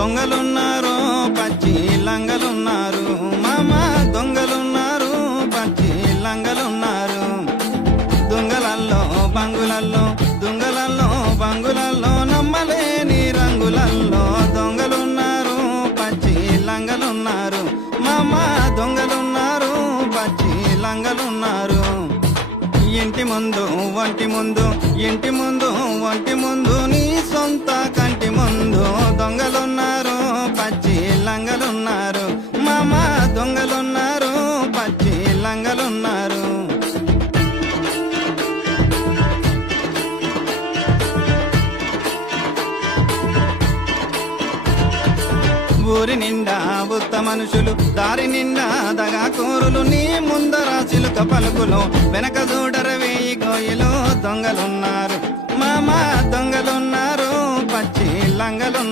దొంగలున్నారు పచ్చి లంగలున్నారు మామ దొంగలున్నారు పచ్చి లంగలున్నారు దొంగలల్లో బంగులల్లో దొంగలల్లో బంగులల్లో నమ్మలేని రంగులల్లో దొంగలున్నారు పచ్చి లంగలున్నారు మామ దొంగలున్నారు పచ్చి లంగలున్నారు ఇంటి ముందు వంటి ముందు ఇంటి ముందు వంటి ముందు నీ సొంత కంటి ముందు దొంగలున్నారు పచ్చి లంగలున్నారు మామ దొంగలున్నారు పచ్చి లంగలున్నారు ఊరి నిండా ఉత్త మనుషులు దారి నిండా దగా కూరులు నీ ముందర చిలుక పలుకులు వెనక చూడరవేయి గోయిలు దొంగలున్నారు మామ దొంగలున్నారు పచ్చి లంగలున్నారు